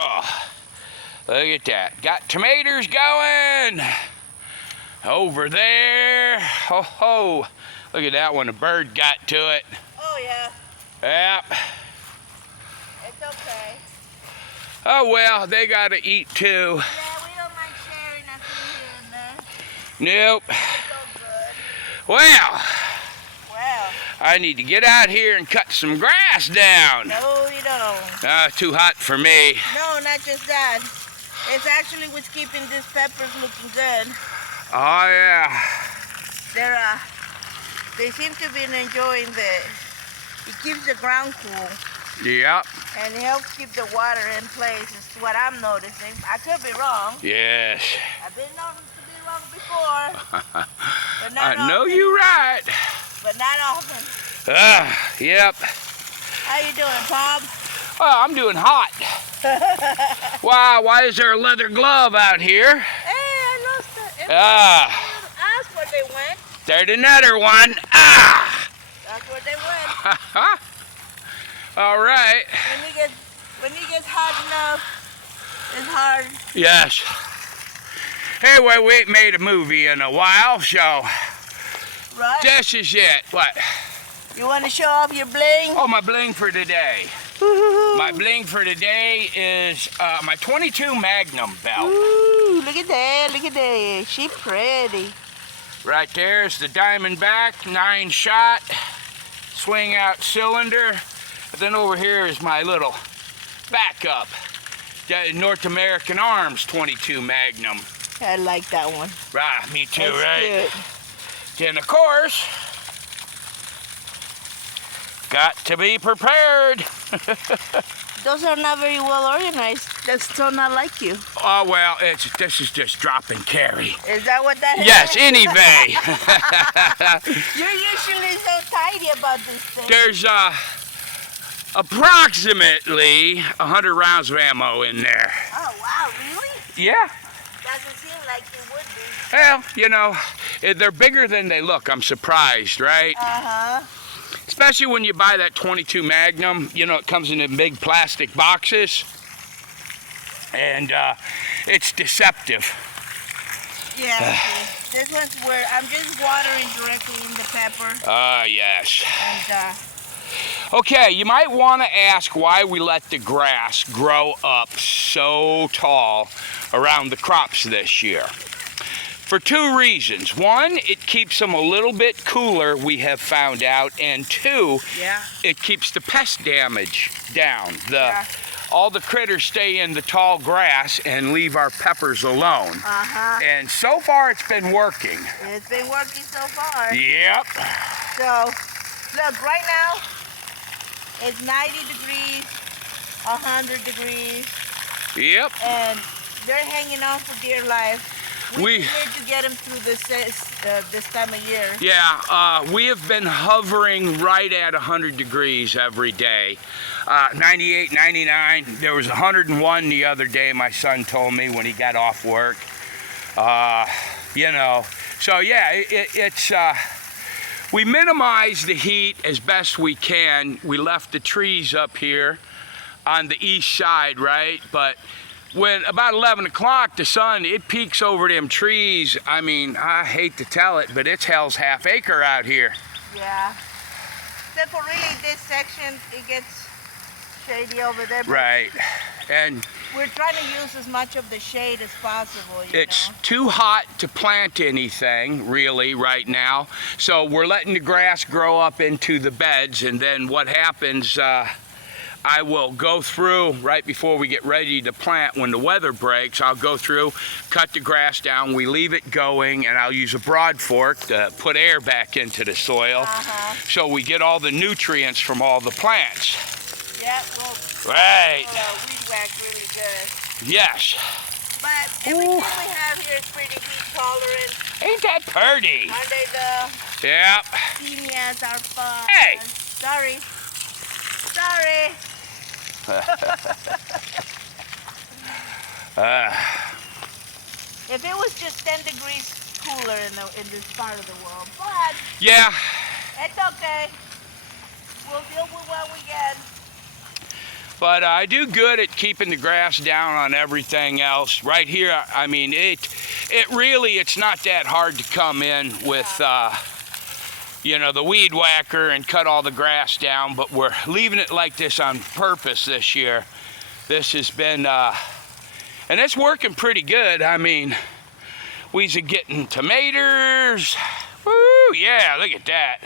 Oh, look at that. Got tomatoes going over there. Ho ho. Look at that one. A bird got to it. Oh, yeah. Yep. It's okay. Oh, well, they got to eat too. Yeah, we don't mind sharing nothing here and there. Nope. It's so good. Well, Well, I need to get out here and cut some grass down. no, you don't. Too hot for me. No, not just that. It's actually what's keeping these peppers looking good. Oh, yeah. They seem to be enjoying it keeps the ground cool. Yep. And it helps keep the water in place, is what I'm noticing. I could be wrong. Yes. I've been known to be wrong before. But not I know often. you're right. But not often. Yep. How you doing, Bob? Oh, I'm doing hot. Wow, why is there a leather glove out here? Hey, I lost it. Ah. That's where they went. There's another one. Ah. That's where they went. All right. When it gets hot enough, it's hard. Yes. Anyway, we ain't made a movie in a while, so Right? this is it. What? You want to show off your bling? Oh, my bling for today. My bling for today is my 22 Magnum belt. Ooh, look at that, look at that. She pretty. Right there's the Diamondback 9-shot swing out cylinder. And then over here is my little backup, the North American Arms 22 Magnum. I like that one. Ah, me too, That's right? good. Then of course, got to be prepared. Those are not very well organized. That's still not like you. Oh well, this is just drop and carry. Is that what that Yes, is? anyway. You're usually so tidy about this thing. There's approximately 100 rounds of ammo in there. Oh, wow, really? Yeah. Doesn't seem like it would be. Well, you know, they're bigger than they look. I'm surprised, right? Uh-huh. Especially when you buy that 22 Magnum, you know, it comes in big plastic boxes. And it's deceptive. Yeah, okay. This one's where I'm just watering directly in the pepper. Yes. And, Okay, you might want to ask why we let the grass grow up so tall around the crops this year. For two reasons. One, it keeps them a little bit cooler, we have found out. And two, yeah. it keeps the pest damage down. Yeah. All the critters stay in the tall grass and leave our peppers alone. Uh-huh. And so far it's been working. It's been working so far. Yep. So, look, right now, it's 90 degrees, 100 degrees, Yep. and they're hanging on for dear life. We need to get them through this time of year. Yeah, we have been hovering right at 100 degrees every day. 98, 99. There was 101 the other day, my son told me when he got off work. You know, so yeah, it's we minimize the heat as best we can. We left the trees up here on the east side, right? But when about 11 o'clock, the sun, it peaks over them trees. I mean, I hate to tell it, but it's hell's half acre out here. Yeah. Except for really this section, it gets shady over there. Right. And we're trying to use as much of the shade as possible, you it's know? too hot to plant anything, really, right now. So we're letting the grass grow up into the beds, and then what happens, I will go through right before we get ready to plant. When the weather breaks, I'll go through, cut the grass down, we leave it going, and I'll use a broad fork to put air back into the soil. So we get all the nutrients from all the plants. Yeah, well, Right. weed whack really good. Yes. But everything we have here is pretty heat tolerant. Ain't that pretty? Aren't they the Yep. zinnias are fun. Hey. Sorry. Sorry. If it was just 10 degrees cooler in this part of the world, but Yeah. it's okay. We'll deal with what we get. But I do good at keeping the grass down on everything else. Right here, I mean, it's not that hard to come in with, you know, the weed whacker and cut all the grass down, but we're leaving it like this on purpose this year. This has been, and it's working pretty good. I mean, we's getting tomatoes. Woo, yeah, look at that.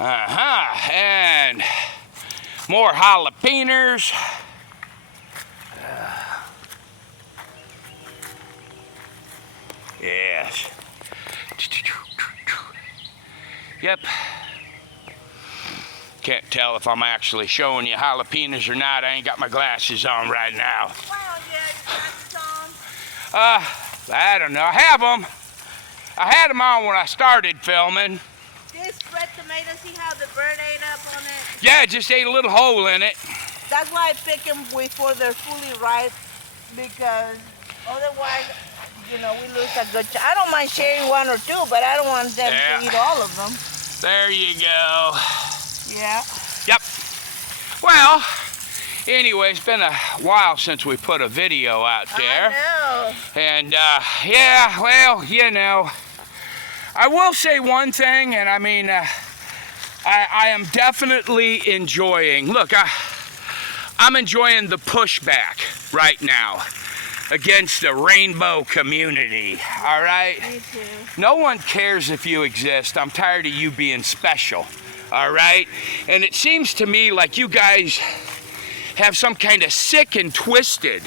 And more jalapenos. Yes. Yep. Can't tell if I'm actually showing you jalapenos or not. I ain't got my glasses on right now. Wow, yeah, you got some. I don't know. I have them. I had them on when I started filming. This red tomato, see how the bird ate up on it? Yeah, it just ate a little hole in it. That's why I pick them before they're fully ripe, because otherwise, you know, we lose a good I don't mind sharing one or two, but I don't want them to eat all of them. There you go. Yeah. Yep. Well, anyway, it's been a while since we put a video out there. I know. And, yeah, well, you know, I will say one thing, and I mean, I am definitely enjoying, look, I'm enjoying the pushback right now against the rainbow community, all right? Me too. No one cares if you exist. I'm tired of you being special, all right? And it seems to me like you guys have some kind of sick and twisted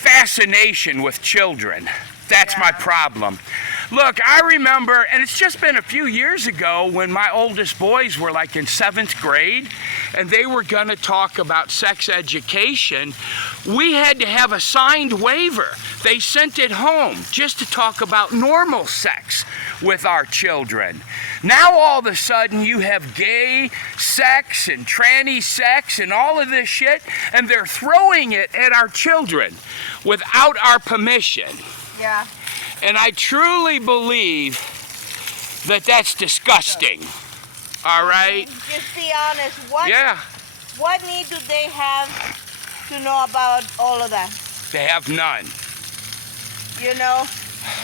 fascination with children. That's my problem. Look, I remember, and it's just been a few years ago when my oldest boys were like in 7th grade and they were gonna talk about sex education. We had to have a signed waiver. They sent it home just to talk about normal sex with our children. Now all of a sudden you have gay sex and tranny sex and all of this shit, and they're throwing it at our children without our permission. Yeah. And I truly believe that that's disgusting. All right? Just be honest. What need do they have to know about all of that? They have none. You know,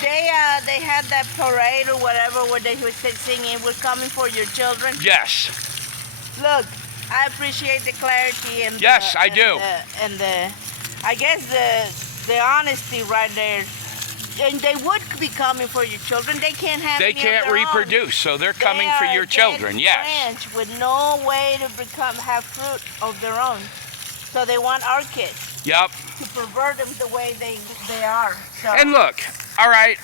they had that parade or whatever where they were singing, "We're coming for your children." Yes. Look, I appreciate the clarity and yes, I do. I guess the honesty right there. And they would be coming for your children. They can't have. They any can't of their reproduce, own. so they're coming for your children. They Yes. are branch with no way to have fruit of their own. So they want our kids Yep. to pervert them the way they are. So. And look, all right,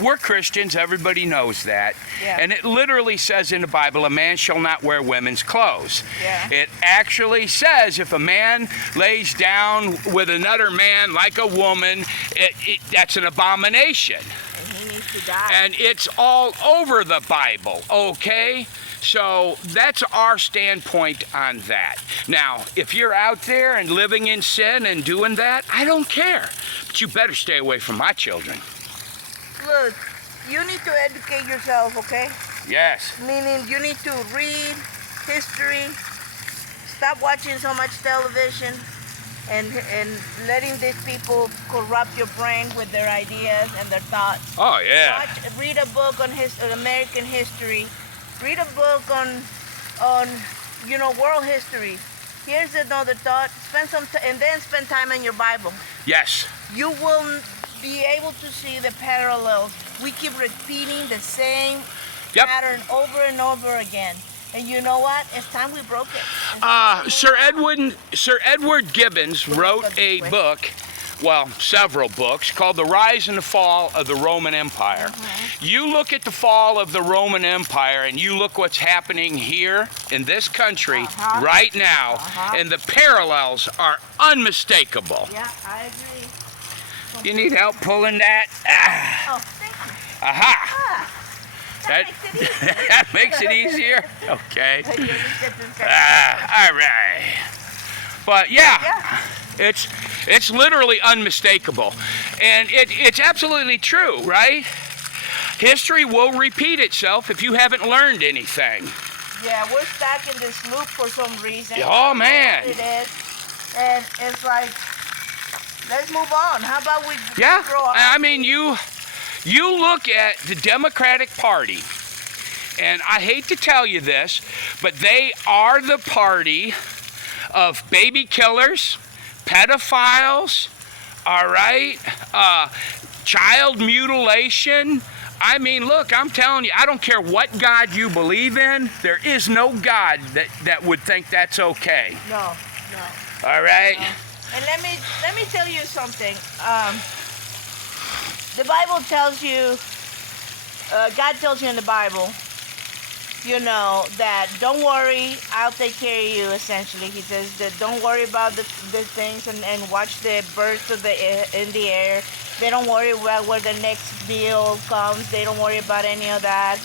we're Christians, everybody knows that. Yeah. And it literally says in the Bible, a man shall not wear women's clothes. Yeah. It actually says if a man lays down with another man like a woman, that's an abomination. And he needs to die. And it's all over the Bible, okay? So that's our standpoint on that. Now, if you're out there and living in sin and doing that, I don't care. But you better stay away from my children. Look, you need to educate yourself, okay? Yes. Meaning you need to read history, stop watching so much television, and letting these people corrupt your brain with their ideas and their thoughts. Oh, yeah. Read a book on American history. Read a book on world history. Here's another thought. Spend some time, and then spend time in your Bible. Yes. You will be able to see the parallels. We keep repeating the same pattern over and over again. And you know what? It's time we broke it. Sir Edward Gibbons wrote a book, well, several books, called The Rise and the Fall of the Roman Empire. You look at the fall of the Roman Empire and you look what's happening here in this country right now, and the parallels are unmistakable. Yeah, I agree. You need help pulling that? Oh, thank you. Aha! That makes it easier? Okay. All right. But yeah. It's literally unmistakable. And it's absolutely true, right? History will repeat itself if you haven't learned anything. Yeah, we're stuck in this loop for some reason. Oh, man. It is. And it's like, let's move on. How about we Yeah, grow up? I mean, you look at the Democratic Party, and I hate to tell you this, but they are the party of baby killers, pedophiles, all right, child mutilation. I mean, look, I'm telling you, I don't care what God you believe in, there is no God that would think that's okay. No. All right? And let me tell you something. The Bible tells you, God tells you in the Bible, you know, that don't worry, I'll take care of you, essentially. He says that don't worry about the things and watch the birds in the air. They don't worry about where the next meal comes. They don't worry about any of that.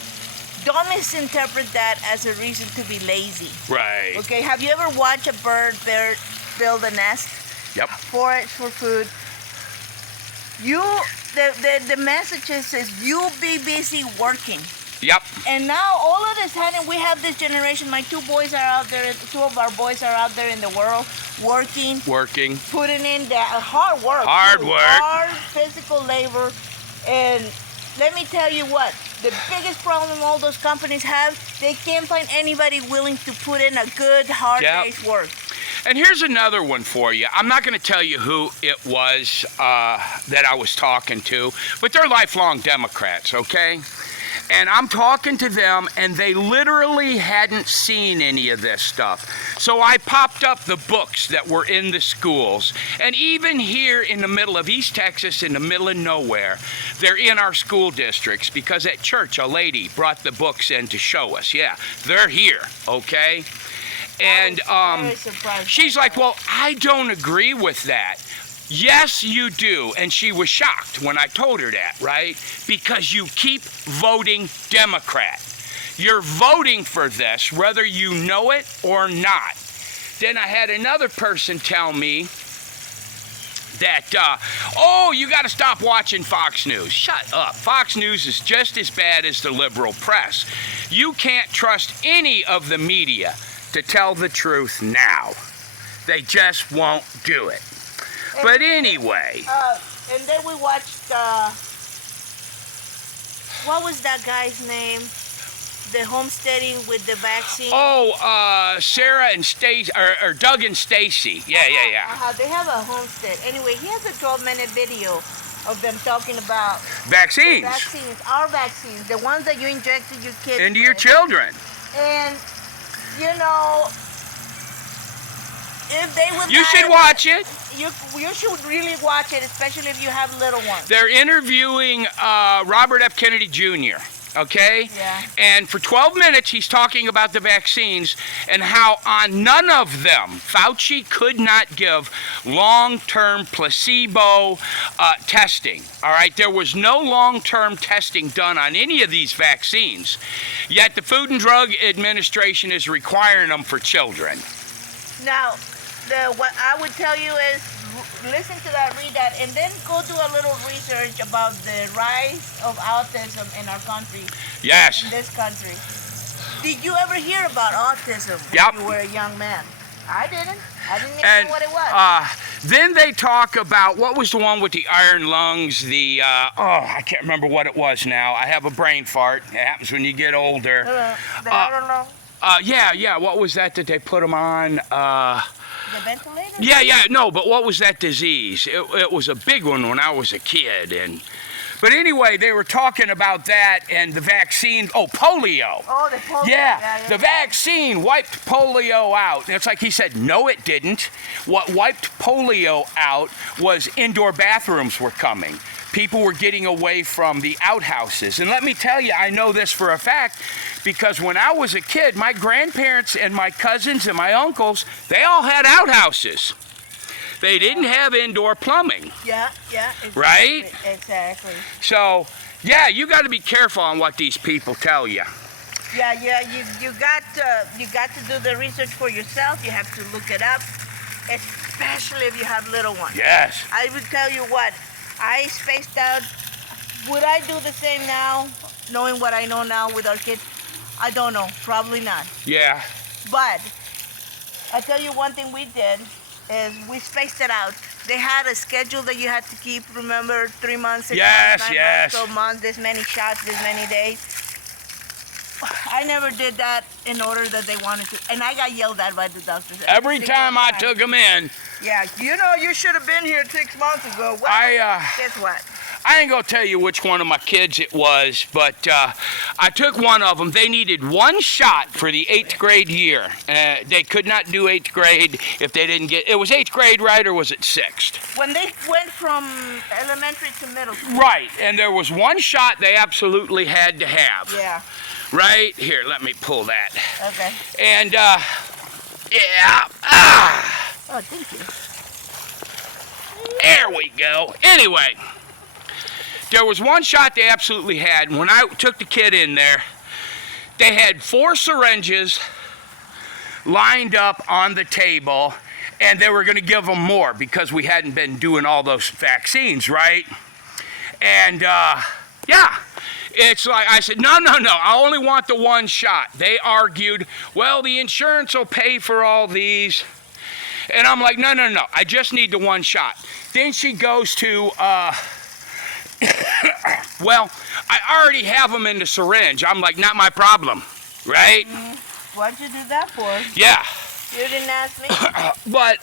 Don't misinterpret that as a reason to be lazy. Right. Okay, have you ever watched a bird build a nest? Yep. For food. The message is you be busy working. Yep. And now all of a sudden we have this generation. My two boys are out there. Two of our boys are out there in the world working, putting in the hard work. Hard physical labor. And let me tell you what, the biggest problem all those companies have, they can't find anybody willing to put in a good hard day's work. And here's another one for you. I'm not going to tell you who it was that I was talking to, but they're lifelong Democrats, okay? And I'm talking to them, and they literally hadn't seen any of this stuff. So I popped up the books that were in the schools. And even here in the middle of East Texas, in the middle of nowhere, they're in our school districts because at church, a lady brought the books in to show us. Yeah, they're here, okay? And she's like, well, I don't agree with that. Yes, you do. And she was shocked when I told her that, right? Because you keep voting Democrat. You're voting for this, whether you know it or not. Then I had another person tell me that, you got to stop watching Fox News. Shut up. Fox News is just as bad as the liberal press. You can't trust any of the media to tell the truth now. They just won't do it. But anyway. And then we watched, what was that guy's name? The homesteading with the vaccine. Sarah and Stacy, or Doug and Stacy. Yeah. They have a homestead. Anyway, he has a 12-minute video of them talking about vaccines. Our vaccines, the ones that you injected your kids into your children. And, you know, if they would you should watch it. You should really watch it, especially if you have little ones. They're interviewing Robert F. Kennedy Jr., okay? Yeah. And for 12 minutes, he's talking about the vaccines and how on none of them, Fauci could not give long-term placebo testing, all right? There was no long-term testing done on any of these vaccines, yet the Food and Drug Administration is requiring them for children. Now, what I would tell you is listen to that, read that, and then go do a little research about the rise of autism in our country. Yes. In this country. Did you ever hear about autism when you were a young man? I didn't. I didn't even know what it was. Then they talk about, what was the one with the iron lungs, I can't remember what it was now. I have a brain fart. It happens when you get older. I don't know. Yeah. What was that they put them on? The ventilator? Yeah. No, but what was that disease? It was a big one when I was a kid. But anyway, they were talking about that and the vaccine. Oh, polio. Oh, the polio. Yeah, the vaccine wiped polio out. And it's like he said, no, it didn't. What wiped polio out was indoor bathrooms were coming. People were getting away from the outhouses. And let me tell you, I know this for a fact, because when I was a kid, my grandparents and my cousins and my uncles, they all had outhouses. They didn't have indoor plumbing. Yeah, exactly. Right? Exactly. So, yeah, you got to be careful on what these people tell you. Yeah, you got to do the research for yourself. You have to look it up, especially if you have little ones. Yes. I would tell you what, I spaced out. Would I do the same now? knowing what I know now with our kids, I don't know. Probably not. Yeah. But I tell you one thing we did is we spaced it out. They had a schedule that you had to keep. Remember, 3 months, 6 Yes, months, 9 yes. months, 12 months, this many shots, this many days. I never did that in order that they wanted to, and I got yelled at by the doctors. Every single time I took them in, Yeah, you know, you should have been here 6 months ago. Well, guess what? I ain't gonna tell you which one of my kids it was, but I took one of them. They needed one shot for the 8th grade year. They could not do 8th grade if they didn't get, it was 8th grade, right, or was it 6th? When they went from elementary to middle school. Right, and there was one shot they absolutely had to have. Yeah, Right? Here, let me pull that. okay. And, yeah, Oh, thank you. there we go. Anyway, there was one shot they absolutely had. When I took the kid in there, they had 4 syringes lined up on the table, and they were going to give them more because we hadn't been doing all those vaccines, right? And, yeah. It's like, I said, no, I only want the one shot. They argued, well, the insurance will pay for all these. And I'm like, no, I just need the one shot. Then she goes to, well, I already have them in the syringe. I'm like, not my problem, right? What'd you do that for? Yeah. You didn't ask me. But,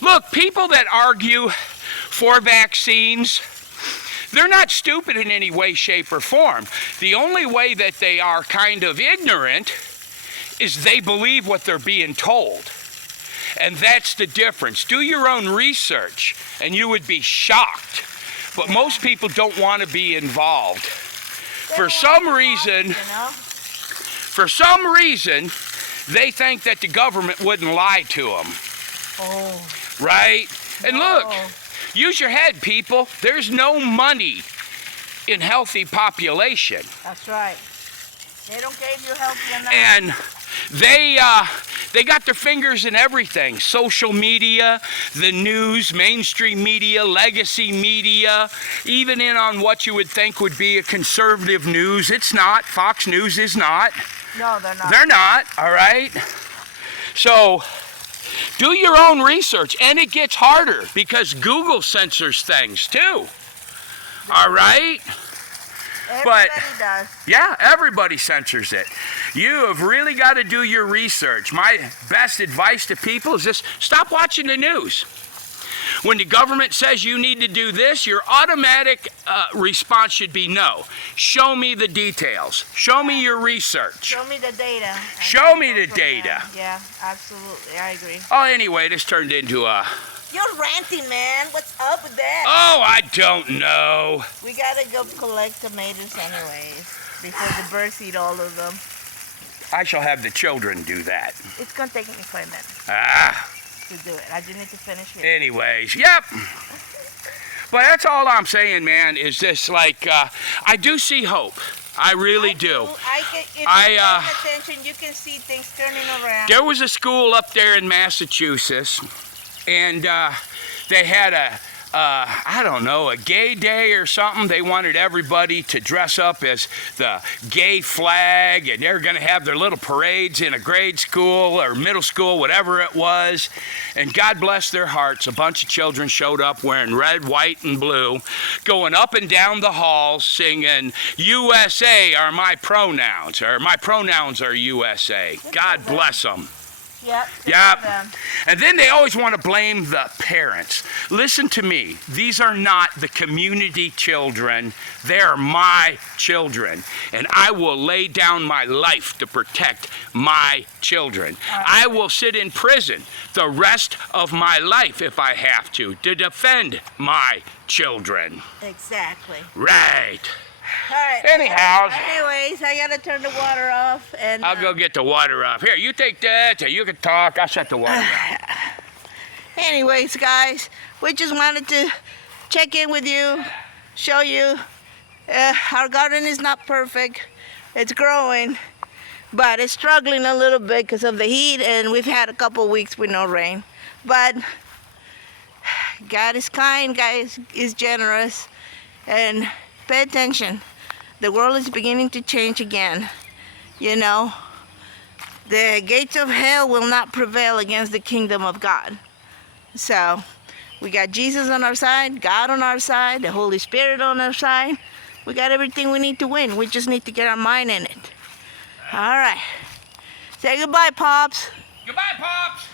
look, people that argue for vaccines, they're not stupid in any way, shape, or form. The only way that they are kind of ignorant is they believe what they're being told. And that's the difference. Do your own research, and you would be shocked. But most people don't want to be involved. For some reason, they think that the government wouldn't lie to them. Oh. Right? And look, No. use your head, people. There's no money in healthy population. That's right. They don't give you help enough. And they got their fingers in everything. Social media, the news, mainstream media, legacy media, even in on what you would think would be a conservative news. It's not. Fox News is not. No, they're not. They're not, all right? So do your own research, and it gets harder because Google censors things too. All right? Everybody does. Yeah, everybody censors it. You have really got to do your research. My best advice to people is just stop watching the news. When the government says you need to do this, your automatic response should be no. Show me the details. Show me your research. Show me the data. and Show me go the from data. there. Yeah, absolutely. I agree. Oh, anyway, this turned into a... You're ranting, man. What's up with that? Oh, I don't know. We gotta go collect tomatoes anyways before the birds eat all of them. I shall have the children do that. It's gonna take me 5 minutes to do it. I just need to finish it. Anyways, yep. But that's all I'm saying, man, is this like, I do see hope. I really do. If you're paying attention, you can see things turning around. There was a school up there in Massachusetts, and they had I don't know, a gay day or something. They wanted everybody to dress up as the gay flag, and they're going to have their little parades in a grade school or middle school, whatever it was. And God bless their hearts, a bunch of children showed up wearing red, white, and blue, going up and down the halls singing, USA are my pronouns, or my pronouns are USA. God bless them. Yep. Yep. And then they always want to blame the parents. Listen to me. These are not the community children. They're my children. And I will lay down my life to protect my children. I will sit in prison the rest of my life if I have to defend my children. Exactly. Right. All right. Anyhow. Anyways, I gotta turn the water off, and I'll go get the water off. Here, you take that. You can talk. I'll shut the water off. Anyways, guys, we just wanted to check in with you, show you our garden is not perfect. It's growing, but it's struggling a little bit because of the heat, and we've had a couple weeks with no rain. But God is kind, God is generous, and pay attention. The world is beginning to change again. You know, the gates of hell will not prevail against the kingdom of God. So we got Jesus on our side, God on our side, the Holy Spirit on our side. We got everything we need to win. We just need to get our mind in it. All right. Say goodbye, Pops. Goodbye, Pops.